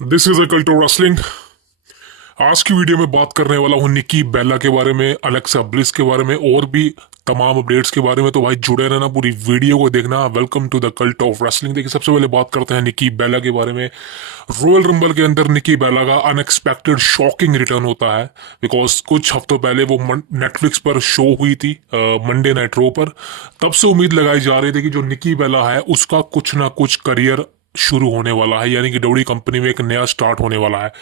This is a cult of wrestling. आज की video में बात करने वाला हूँ निकी बेला के बारे में, अलेक्सा ब्लिस के बारे में और भी तमाम अपडेट्स के बारे में। तो भाई जुड़े रहना, पूरी वीडियो को देखना। Welcome to the cult of wrestling. देखिए, सबसे पहले बात करते हैं निकी बेला के बारे में। रॉयल रंबल के अंदर निकी बेला का अनएक्सपेक्टेड शॉकिंग रिटर्न होता है, बिकॉज कुछ हफ्तों पहले वो नेटफ्लिक्स पर शो हुई थी, मंडे नाइट रो पर। तब से उम्मीद लगाई जा रही थी कि जो निकी बेला है उसका कुछ ना कुछ करियर शुरू होने वाला है, यानी कि डब्ल्यू कंपनी में एक नया स्टार्ट होने वाला है।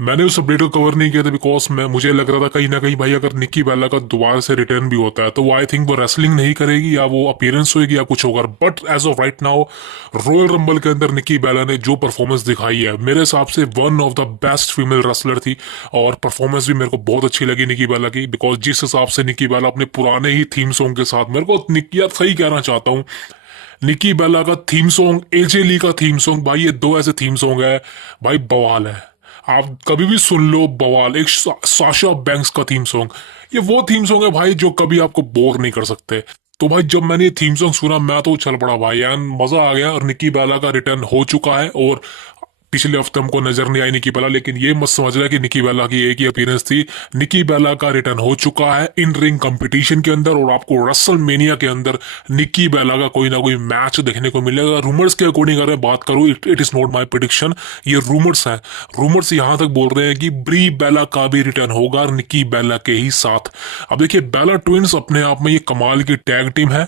मैंने उस अपडेट को कवर नहीं किया था बिकॉज मुझे लग रहा था कहीं ना कहीं भाई अगर निकी बेला का दोबारा से रिटर्न भी होता है तो वो आई थिंक वो रेसलिंग नहीं करेगी या वो अपीयरेंस होगी या कुछ होगा। But as of right now royal rumble के अंदर निकी बेला ने जो परफॉर्मेंस दिखाई है, मेरे हिसाब से one of the best female wrestler थी। और परफॉर्मेंस भी मेरे को बहुत अच्छी लगी निकी बेला की, बिकॉज जिस हिसाब से निकी बेला अपने पुराने ही थीम सॉन्ग के साथ, मेरे को यार सही कहना चाहता हूँ, निकी बेला का थीम सॉन्ग, एजे ली का थीम सॉन्ग, भाई ये दो ऐसे थीम सॉन्ग है भाई, बवाल है। आप कभी भी सुन लो, बवाल। एक साशा बैंक्स का थीम सॉन्ग, ये वो थीम सॉन्ग है भाई जो कभी आपको बोर नहीं कर सकते। तो भाई जब मैंने ये थीम सॉन्ग सुना मैं तो चल पड़ा भाई, यार मजा आ गया। और निकी बेला का रिटर्न हो चुका है, और पिछले हफ्ते हमको नजर नहीं आई निकी बेला, लेकिन ये मत समझना कि निकी बेला की एक ही अपीयरेंस थी। निकी बेला का रिटर्न हो चुका है इन रिंग कंपटीशन के अंदर, और आपको रसल मेनिया के अंदर निकी बेला का कोई ना कोई मैच देखने को मिलेगा। रूमर्स के अकॉर्डिंग अगर बात करूं, it is not my prediction, ये रूमर्स हैं। रूमर्स यहां तक बोल रहे हैं कि ब्री बेला का भी रिटर्न होगा निकी बेला के ही साथ। अब देखिए, बेला ट्विंस अपने आप में ये कमाल की टैग टीम है।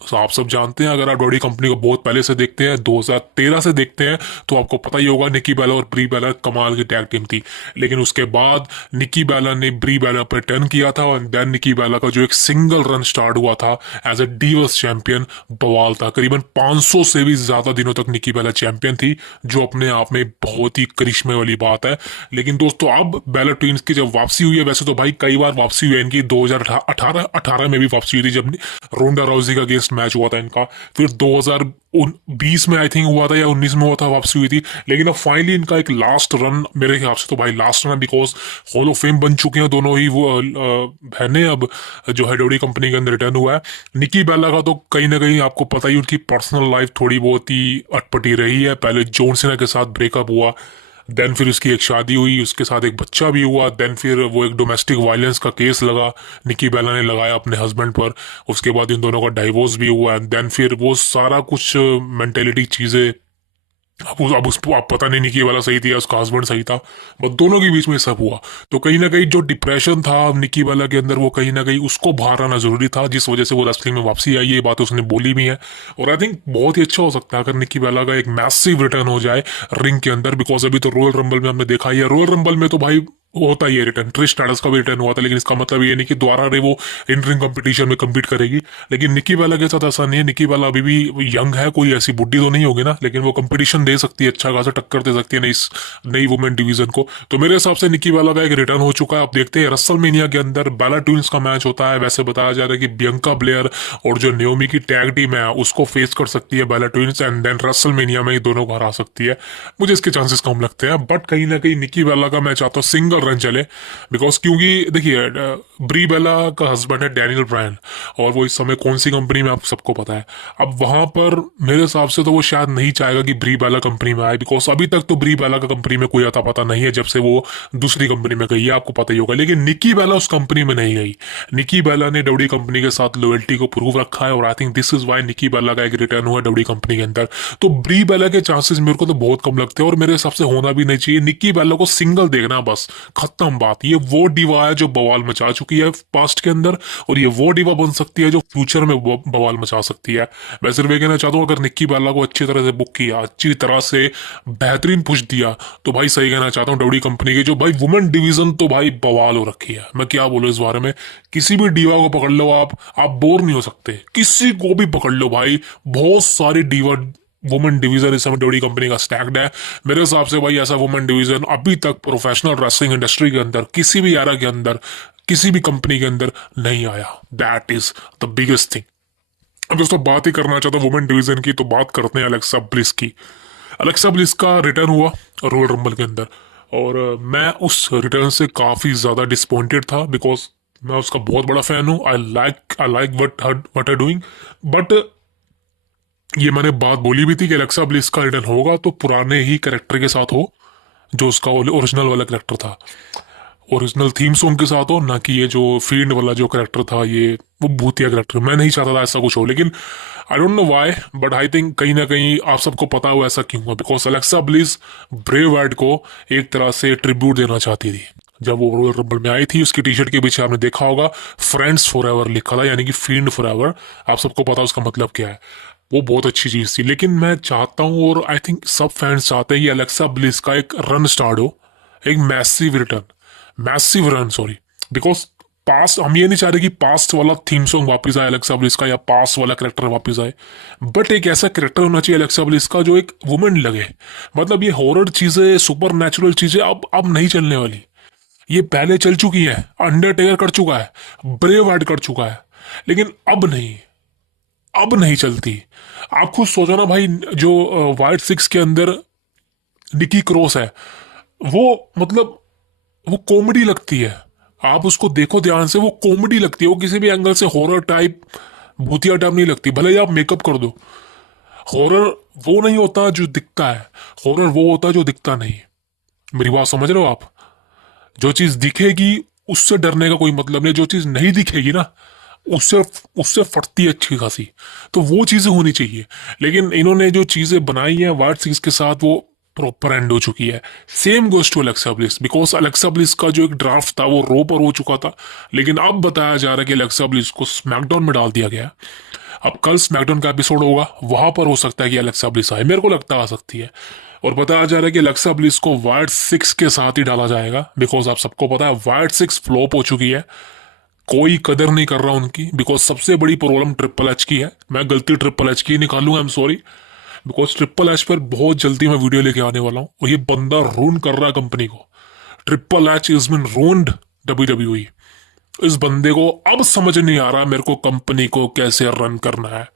तो आप सब जानते हैं, अगर आप डॉडी कंपनी को बहुत पहले से देखते हैं, 2013 से देखते हैं, तो आपको पता ही होगा निकी बेला और ब्री बेला कमाल की टैग टीम थी। लेकिन उसके बाद निकी बेला ने ब्री बेला पर टर्न किया था, और देन निकी बेला का जो एक सिंगल रन स्टार्ट हुआ था एज ए डीवर्स चैंपियन, बवाल था। करीबन 500 से भी ज्यादा दिनों तक निकी बेला चैंपियन थी, जो अपने आप में बहुत ही करिश्मे वाली बात है। लेकिन दोस्तों, अब बेला ट्विंस की जब वापसी हुई है, वैसे तो भाई कई बार वापसी हुई है इनकी, 2018 में भी वापसी हुई थी जब रोंडा राउजी का अगेंस्ट मैच हुआ था इनका। फिर 2020 में आई थिंक हुआ था, या 19 में हुआ था, वापसी हुई थी। लेकिन अब फाइनली इनका एक लास्ट रन, मेरे हिसाब से तो भाई last run, because hall of fame बन चुके हैं दोनों ही वो बहने। अब जो है डोडी कंपनी के अंदर रिटर्न हुआ है। निकी बेला का तो कहीं ना कहीं आपको पता ही, उनकी पर्सनल लाइफ थोड़ी बहुत ही अटपटी रही है। पहले जॉन सीना के साथ ब्रेकअप हुआ, देन फिर उसकी एक शादी हुई, उसके साथ एक बच्चा भी हुआ, देन फिर वो एक डोमेस्टिक वायलेंस का केस लगा, निकी बेला ने लगाया अपने हस्बैंड पर। उसके बाद इन दोनों का डाइवोर्स भी हुआ, एंड देन फिर वो सारा कुछ मेंटेलिटी चीजें, अब उसको आप पता नहीं निकी वाला सही थी या उसका हस्बैंड सही था, बस दोनों के बीच में सब हुआ। तो कहीं ना कहीं जो डिप्रेशन था निकी वाला के अंदर, वो कहीं ना कहीं उसको बाहर आना जरूरी था, जिस वजह से वो रेसलिंग में वापसी आई। ये बात उसने बोली भी है, और आई थिंक बहुत ही अच्छा हो सकता है अगर निकी वाला का एक मैसिव रिटर्न हो जाए रिंग के अंदर। बिकॉज अभी तो रॉयल रंबल में हमने देखा ही है, रॉयल रंबल में तो भाई होता ही है रिटर्न, ट्रिश स्ट्रैटस का भी रिटर्न हुआ था, लेकिन इसका मतलब ये नहीं कि दोबारा रे वो इन रिंग कंपटीशन में कम्पीट करेगी। लेकिन निकी वाला के साथ ऐसा नहीं है, निकी वाला अभी भी यंग है, कोई ऐसी बुढ़ी तो नहीं होगी ना, लेकिन वो कंपटीशन दे सकती है, अच्छा खासा टक्कर दे सकती है इस नई वुमेन डिवीजन को। तो मेरे हिसाब से निकी वाला का एक रिटर्न हो चुका है। आप देखते हैं रसल मेनिया के अंदर बेला ट्विंस का मैच होता है, वैसे बताया जा रहा है कि बियंका ब्लेयर और जो न्योमी की टैग टीम है उसको फेस कर सकती है Bella twins, and then WrestleMania में ही दोनों को हरा सकती है। मुझे इसके चांसेस कम लगते हैं, बट कहीं ना कहीं निकी वाला का मैं चाहता हूँ सिंगल रन चले। बिकॉज क्योंकि देखिए, ब्री बेला का हस्बैंड है डैनियल ब्रायन, और वो इस समय कौन सी कंपनी में आप सबको पता है। अब वहां पर मेरे हिसाब से तो वो शायद नहीं चाहेगा कि ब्री बेला कंपनी में आए, बिकॉज अभी तक तो ब्री बेला का कंपनी में कोई आता पता नहीं है जब से वो दूसरी कंपनी में गई है, आपको पता ही होगा। लेकिन निकी बेला उस कंपनी में नहीं गई। निकी बेला ने डब्ल्यू कंपनी के साथ लॉयल्टी को प्रूव रखा है, और I think this is why Nikki Bella का एक रिटर्न हुआ डब्ल्यू कंपनी के अंदर। तो ब्री बेला के चांसेस मेरे को तो बहुत कम लगते हैं, और मेरे हिसाब से होना भी नहीं चाहिए। निकी बेला को सिंगल देखना, बस खत्म बात। ये वो डिवा है जो बवाल मचा चुकी है पास्ट के अंदर, और ये वो डिवा बन सकती है जो फ्यूचर में बवाल मचा सकती है। मैं सिर्फ ये कहना चाहता हूँ, अगर निक्की बाला को अच्छी तरह से बुक किया, अच्छी तरह से बेहतरीन पुश दिया, तो भाई सही कहना चाहता हूँ, डब्ल्यू कंपनी की जो भाई वुमेन डिवीजन तो भाई बवाल हो रखी है। मैं क्या बोलूँ इस बारे में, किसी भी डिवा को पकड़ लो आप बोर नहीं हो सकते, किसी को भी पकड़ लो भाई। बहुत सारी डिवा वुमेन डिवीजन इस समय डब्ल्यू कंपनी का स्टैक्ड है। मेरे हिसाब से भाई ऐसा वुमेन डिवीजन अभी तक प्रोफेशनल रेसलिंग इंडस्ट्री के अंदर किसी भी एरा के अंदर, किसी भी कंपनी के अंदर नहीं आया। That is the biggest thing. अब दोस्तों, बात ही करना चाहता हूँ वुमेन डिवीजन की, तो बात करते हैं अलेक्सा ब्लिस की। अलेक्सा ब्लिस का रिटर्न हुआ रॉयल रंबल के अंदर, और मैं उस रिटर्न से काफी ज्यादा डिसपॉइंटेड था, बिकॉज मैं उसका बहुत बड़ा फैन हूँ। I like what are doing. But ये मैंने बात बोली भी थी कि अलेक्सा ब्लिस का रिटर्न होगा तो पुराने ही कैरेक्टर के साथ हो, जो उसका ओरिजिनल वाला करेक्टर था, ओरिजिनल थीम सॉन्ग के साथ हो, ना कि ये जो फील्ड वाला जो करेक्टर था, ये वो भूतिया करेक्टर। मैं नहीं चाहता था ऐसा कुछ हो, लेकिन आई don't know why, but I think कहीं ना कहीं आप सबको पता हो ऐसा क्यों हुआ। Because Alexa bliss Bray Wyatt को एक तरह से ट्रिब्यूट देना चाहती थी। जब वो रॉयल रंबल में आई थी, उसकी टी शर्ट के पीछे आपने देखा होगा फ्रेंड्स फॉर एवर लिखा था, यानी कि फील्ड फॉर एवर। आप सबको पता उसका मतलब क्या है। वो बहुत अच्छी चीज थी, लेकिन मैं चाहता हूँ और आई थिंक सब फैंस चाहते हैं कि अलेक्सा ब्लिस का एक रन स्टार्ट हो, एक massive return, massive run, sorry. Because past, हम ये नहीं चाह रहे कि पास्ट वाला थीम सॉन्ग वापस आए अलेक्सा ब्लिस का, या पास्ट वाला करेक्टर वापस आए, बट एक ऐसा करेक्टर होना चाहिए अलेक्सा ब्लिस का जो एक वुमेन लगे। मतलब ये हॉरर चीजें, सुपर नेचुरल चीजें अब नहीं चलने वाली। ये पहले चल चुकी है, अंडरटेकर कर चुका है, ब्रेव हार्ट कर चुका है, लेकिन अब नहीं, अब नहीं चलती। आप खुद सोचो ना भाई, जो वाइट सिक्स के अंदर निकी क्रॉस है, वो मतलब वो कॉमेडी लगती है। आप उसको देखो ध्यान से, वो कॉमेडी लगती है, वो किसी भी एंगल से हॉरर टाइप, भूतिया टाइप नहीं लगती। भले ही आप मेकअप कर दो, हॉरर वो नहीं होता जो दिखता है, हॉरर वो होता है जो दिखता नहीं। मेरी बात समझ रहे हो आप? जो चीज दिखेगी उससे डरने का कोई मतलब नहीं, जो चीज नहीं दिखेगी ना, उससे उससे फटती है अच्छी खासी। तो वो चीजें होनी चाहिए। लेकिन इन्होंने जो चीजें बनाई हैं वाइट सिक्स के साथ, वो प्रॉपर एंड हो चुकी है। Same goes to Alexa Bliss, because Alexa Bliss का जो एक ड्राफ्ट था वो रो पर हो चुका था, लेकिन अब बताया जा रहा है कि अलेक्सा ब्लिस को स्मैकडाउन में डाल दिया गया। अब कल स्मैकडाउन का एपिसोड होगा, वहां पर हो सकता है कि अलेक्सा ब्लिस आए, मेरे को लगता आ सकती है। और बताया जा रहा है कि अलेक्सा ब्लिस को वाइट सिक्स के साथ ही डाला जाएगा, बिकॉज आप सबको पता है वाइट सिक्स फ्लॉप हो चुकी है, कोई कदर नहीं कर रहा उनकी। बिकॉज सबसे बड़ी प्रॉब्लम ट्रिपल एच की है। मैं गलती ट्रिपल एच की निकालूंगा, I am sorry, because triple H पर बहुत जल्दी मैं वीडियो लेके आने वाला हूं, और ये बंदा रून कर रहा है कंपनी को। Triple H is been ruined WWE। इस बंदे को अब समझ नहीं आ रहा मेरे को कंपनी को कैसे रन करना है।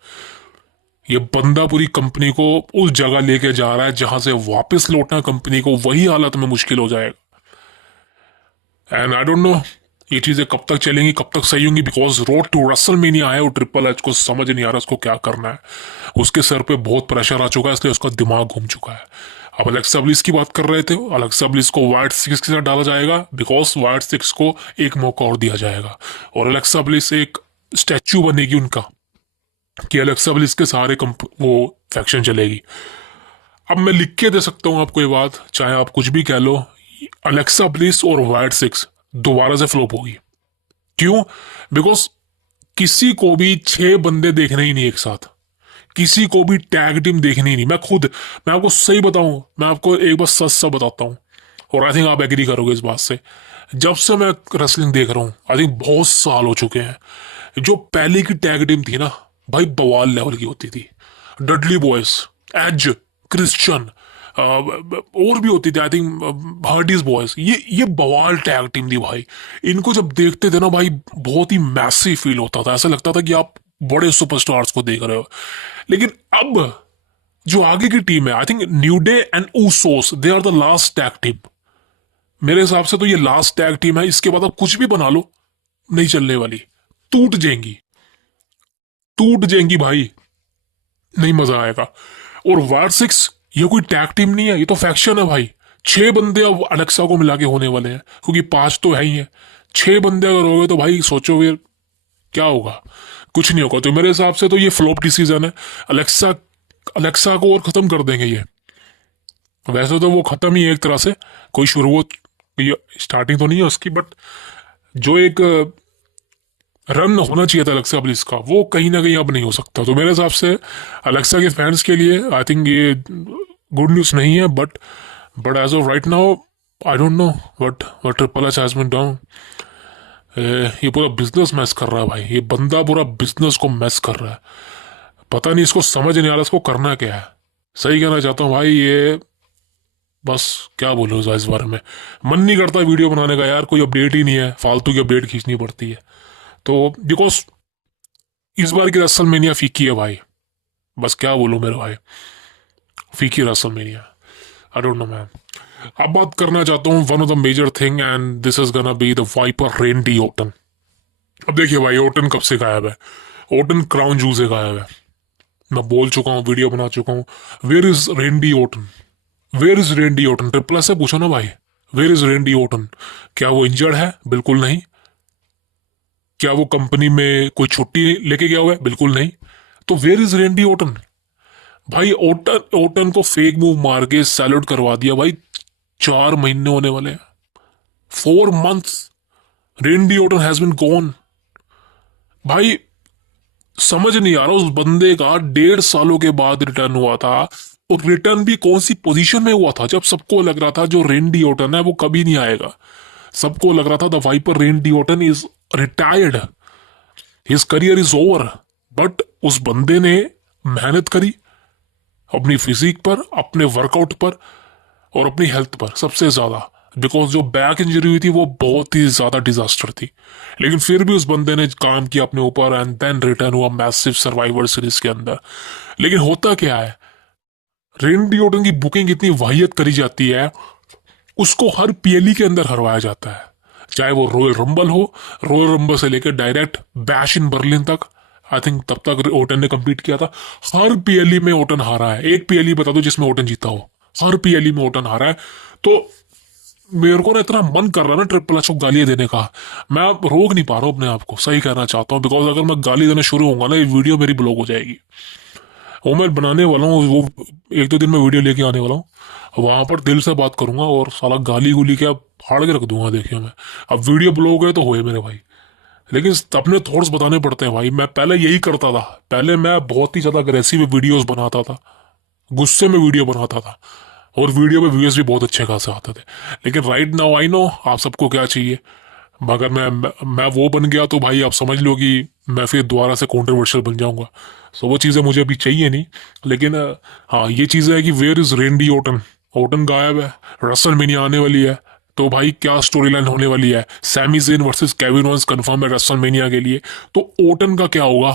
ये बंदा पूरी कंपनी को उस जगह लेके जा रहा है जहां से वापस लौटना कंपनी को वही हालत में मुश्किल हो जाएगा। एंड आई डोंट नो ये चीजें कब तक चलेंगी, कब तक सही होंगी, बिकॉज रोड टू रेसलमेनिया है और ट्रिपल एच को समझ नहीं आ रहा उसको क्या करना है। उसके सर पे बहुत प्रेशर आ चुका है, इसलिए उसका दिमाग घूम चुका है। अब अलेक्सा ब्लिस की बात कर रहे थे, अलेक्सा ब्लिस को वाइट सिक्स के साथ डाला जाएगा, बिकॉज वाइट सिक्स को एक मौका और दिया जाएगा, और अलेक्सा ब्लिस एक स्टैच्यू बनेगी उनका, कि अलेक्सा ब्लिस के सारे वो फैक्शन चलेगी। अब मैं लिख के दे सकता हूं आपको ये बात, चाहे आप कुछ भी कह लो, अलेक्सा ब्लिस और वाइट सिक्स दोबारा से फ्लॉप होगी। क्यों? बिकॉज किसी को भी 6 बंदे देखने ही नहीं एक साथ, किसी को भी टैग टीम देखनी ही नहीं। मैं आपको सही बताऊं, मैं आपको एक बार सच सच बताता हूं, और आई थिंक आप एग्री करोगे इस बात से। जब से मैं रेसलिंग देख रहा हूं, आई थिंक बहुत साल हो चुके हैं, जो पहले की टैग टीम थी ना भाई, बवाल लेवल की होती थी। डडली बॉयज, एज, क्रिश्चियन, और भी होती थी, आई थिंक हार्डीज बॉयज, ये बवाल टैग टीम थी भाई। इनको जब देखते थे ना भाई, बहुत ही मैसिव फील होता था, ऐसा लगता था कि आप बड़े सुपरस्टार्स को देख रहे हो। लेकिन अब जो आगे की टीम है, I think New Day and Usos, they are the last tag team. मेरे हिसाब से तो ये लास्ट टैग टीम है, इसके बाद आप कुछ भी बना लो, नहीं चलने वाली, टूट जाएंगी, टूट जाएंगी भाई, नहीं मजा आएगा। और वार सिक्स ये कोई टैग टीम नहीं है, ये तो फैक्शन है भाई। 6 बंदे अब अलेक्सा को मिला के होने वाले हैं, क्योंकि 5 तो है ही है। 6 बंदे अगर हो गए तो भाई सोचो फिर क्या होगा, कुछ नहीं होगा। तो मेरे हिसाब से तो ये फ्लॉप डिसीजन है। अलेक्सा अलेक्सा को और खत्म कर देंगे ये। वैसे तो वो खत्म ही है एक तरह से, कोई शुरुआत, स्टार्टिंग तो नहीं है उसकी, बट जो एक रन होना चाहिए था अलेक्सा ब्लिस का, वो कहीं ना कहीं अब नहीं हो सकता। तो मेरे हिसाब से अलेक्सा के फैंस के लिए आई थिंक ये गुड न्यूज नहीं है, but as of right now I don't know what triple H has been done. ये पूरा बिजनेस मैस कर रहा है भाई, ये बंदा पूरा बिजनेस को मैस कर रहा है। पता नहीं इसको समझ नहीं आ रहा इसको करना क्या है। सही कहना चाहता हूँ भाई, ये बस क्या बोलूँ इस बारे में, मन नहीं करता वीडियो बनाने का यार, कोई अपडेट ही नहीं है, फालतू की अपडेट खींचनी पड़ती है। तो बिकॉज इस बार की रेसलमेनिया फीकी है भाई, बस क्या बोलूं मेरे भाई, फीकी WrestleMania, I don't know man. अब बात करना चाहता हूँ one of the major thing, and this is gonna be the wiper Randy Orton. अब देखिए भाई, ओटन कब से गायब है? ओटन क्राउन जू से गायब है। मैं बोल चुका हूँ, वीडियो बना चुका हूँ, where is Randy Orton? Where is Randy Orton? Triple S से पूछो ना भाई, वेयर इज रेंडी ऑर्टन? क्या वो इंजर्ड है? बिल्कुल नहीं। क्या वो कंपनी में कोई छुट्टी लेके गया हुआ है? बिल्कुल नहीं। तो वेयर इज रेंडी ऑर्टन? भाई ओटन ओटन को फेक मूव मार के सैल्यूट करवा दिया भाई। 4 महीने होने वाले हैं, 4 months। रेंडी Orton has been gone. भाई समझ नहीं आ रहा, उस बंदे का 1.5 सालों के बाद रिटर्न हुआ था। और रिटर्न भी कौन सी पोजीशन में हुआ था? जब सबको लग रहा था जो रेंडी ऑर्टन है वो कभी नहीं आएगा। सबको लग रहा था the wiper Randy Orton is retired, his career is over. But उस बंदे ने मेहनत करी अपनी फिजिक पर, अपने वर्कआउट पर और अपनी हेल्थ पर सबसे ज्यादा। बिकॉज जो बैक इंजरी हुई थी वो बहुत ही ज्यादा डिजास्टर थी, लेकिन फिर भी उस बंदे ने काम किया अपने ऊपर एंड देन रिटर्न हुआ मैसिव सर्वाइवर सीरीज के अंदर। लेकिन होता क्या है, रेंडी ऑर्टन की बुकिंग इतनी वाहियत करी जाती है, उसको हर पीएलई के अंदर हरवाया जाता है। चाहे वो रॉयल रंबल हो, रॉयल रंबल से लेकर डायरेक्ट बैश इन बर्लिन तक, आई थिंक तब तक ओटन ने कंप्लीट किया था। हर पीएलई में ओटन हारा है। एक पीएलई बता दो जिसमें ओटन जीता हो। हर पीएलई में ओटन हारा है। तो मेरे को ना इतना मन कर रहा है ना ट्रिपल एच को गालियां देने का, मैं अब रोक नहीं पा रहा हूँ अपने आप को, सही कहना चाहता हूँ। बिकॉज अगर मैं गाली देना शुरू होऊंगा ना, ये वीडियो मेरी ब्लॉक हो जाएगी। वो मैं बनाने वाला हूँ, वो 1-2 दिन में वीडियो लेके आने वाला हूँ। वहां पर दिल से बात करूंगा और साला गाली गुली क्या फाड़ के रख दूंगा। देखिए मैं, अब वीडियो ब्लॉक है तो हुए मेरे भाई, लेकिन अपने थॉट्स बताने पड़ते हैं भाई। मैं पहले यही करता था, पहले मैं बहुत ही ज्यादा अग्रेसिव वीडियोस बनाता था, गुस्से में वीडियो बनाता था, और वीडियो पे व्यूज भी बहुत अच्छे खासे आते थे। लेकिन राइट नाउ आई नो आप सबको क्या चाहिए। मगर मैं वो बन गया तो भाई आप समझ लो कि मैं फिर दोबारा से कंट्रोवर्शियल बन जाऊंगा। सो वो चीज़ें मुझे अभी चाहिए नहीं। लेकिन हाँ, ये चीज़ है कि where is Randy Orton? Orton गायब है, रेसलमेनिया आने वाली है, तो भाई क्या स्टोरी लाइन होने वाली है? Sami Zayn versus Kevin Owens confirm है रेसलमेनिया के लिए, तो ऑर्टन का क्या होगा?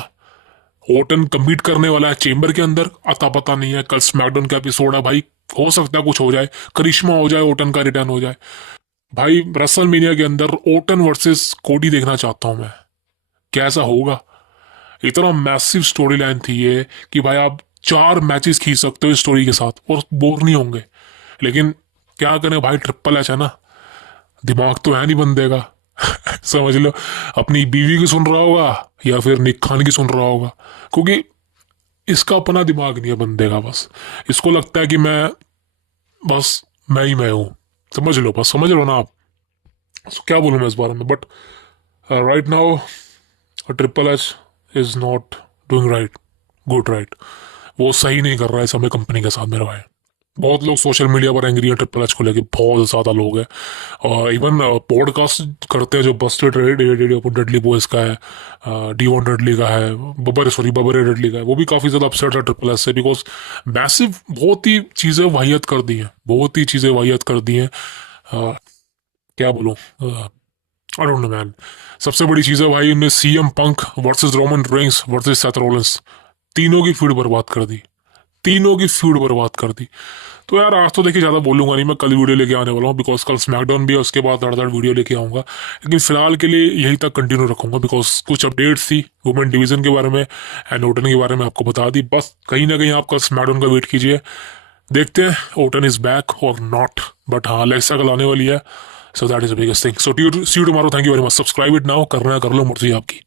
ऑर्टन कम्पीट करने वाला है चेंबर के अंदर, अता पता नहीं है। कल स्मैकडाउन का एपिसोड है भाई, हो सकता है कुछ हो जाए, करिश्मा हो जाए, ऑर्टन का रिटर्न हो जाए। भाई रेसलमेनिया के अंदर ऑर्टन वर्सेस कोडी देखना चाहता हूं मैं, कैसा होगा? इतना मैसिव स्टोरी लाइन थी ये कि भाई आप 4 मैचेस खींच सकते हो इस स्टोरी के साथ और बोर नहीं होंगे। लेकिन क्या करें भाई, ट्रिपल एच है ना, दिमाग तो है नहीं बंदे का। समझ लो, अपनी बीवी की सुन रहा होगा या फिर निक खान की सुन रहा होगा, क्योंकि इसका अपना दिमाग नहीं है बंदे का। बस इसको लगता है कि बस मैं ही मैं हूं। समझ लो, बस समझ लो ना आप। So, क्या बोलूं मैं इस बारे में, but right now triple H is not doing right, good right. वो सही नहीं कर रहा है समय कंपनी के साथ मेरा भाई। बहुत लोग सोशल मीडिया पर एंग्री है ट्रिपल एच को लेके, बहुत ज्यादा लोग हैं। और इवन पॉडकास्ट करते हैं जो बस्टेड डेडली बॉयज का है, डी1 डेडली का है, बबर डेडली का है, वो भी काफी ज्यादा अपसेट है ट्रिपल एच से। बिकॉज मैसिव बहुत ही चीजें वाहियत कर दी हैं, बहुत ही चीजें वाहियत कर दी हैं। क्या बोलूं, आई डोंट नो मैन। सबसे बड़ी चीज है भाई, उनने CM Punk versus Roman Reigns versus Seth Rollins, तीनों की फीड बर्बाद कर दी, तीनों की फीड बर्बाद कर दी। तो यार आज तो देखिए ज्यादा बोलूंगा नहीं, मैं कल वीडियो लेके आने वाला हूँ। बिकॉज कल स्मैकडाउन भी है, उसके बाद धड़ वीडियो लेके आऊंगा। लेकिन फिलहाल के लिए यही तक कंटिन्यू रखूंगा, बिकॉज कुछ अपडेट्स थी वुमेन डिवीजन के बारे में एंड ओटन के बारे में आपको बता दी। बस कहीं ना कहीं आप कल स्मैकडाउन का वेट कीजिए, देखते हैं ओटन इज बैक और नॉट। बट हाँ, अलेक्सा कल आने वाली है, so that is the biggest thing. So see you tomorrow, thank you very much. Subscribe it now, करना है कर लो, मर्जी आपकी।